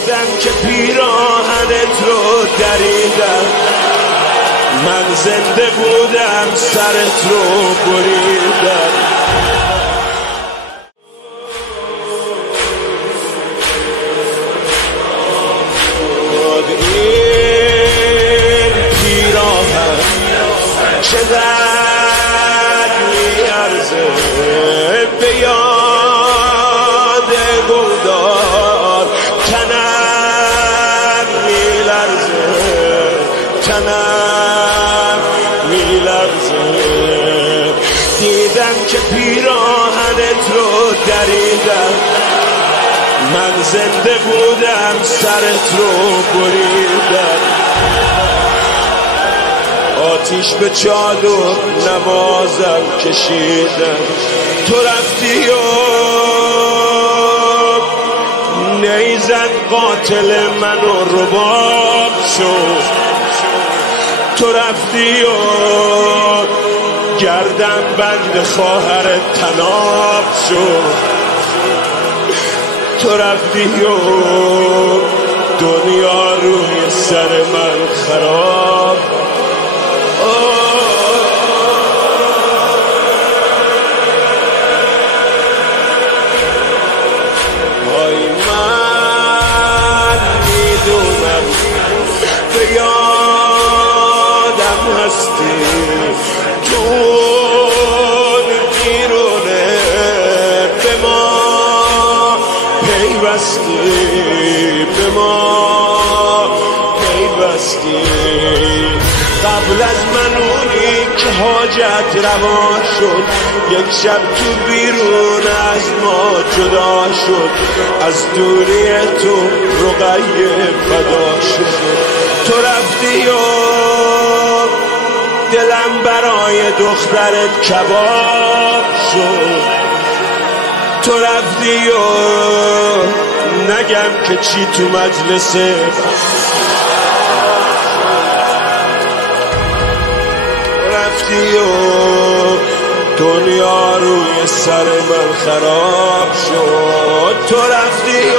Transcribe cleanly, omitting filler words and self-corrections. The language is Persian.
دیدم که پیراهنت رو دریدم، من زنده بودم سرت رو بریدم. این پیراهن چقدر میارزه به یاد گلدار، تنم میلرزه، تنم میلرزه. دیدم که پیراهنت رو دریدم، من زنده بودم سرت رو بریدم. آتیش به چادر نمازم کشیدم، تو رفتی و نیزد قاتل منو رباب شد. تو رفتی و گردن بند خواهرت طناب شد. تو رفتی و دنیا روی سر من خراب. وای من میدونم به یادم هستی، تو بیرونه به ما پیوستی، به ما پیوستی. قبل از من اونی که حاجت روا شد، یک شب تو بیرون از ما جدا شد. از دوری تو رقیه فدا شد. تو رفتی و دلم برای دخترت کباب شد. تو رفتی و نگم که چی تو مجلس رفتی و دنیا روی سر من خراب شد. تو رفتی و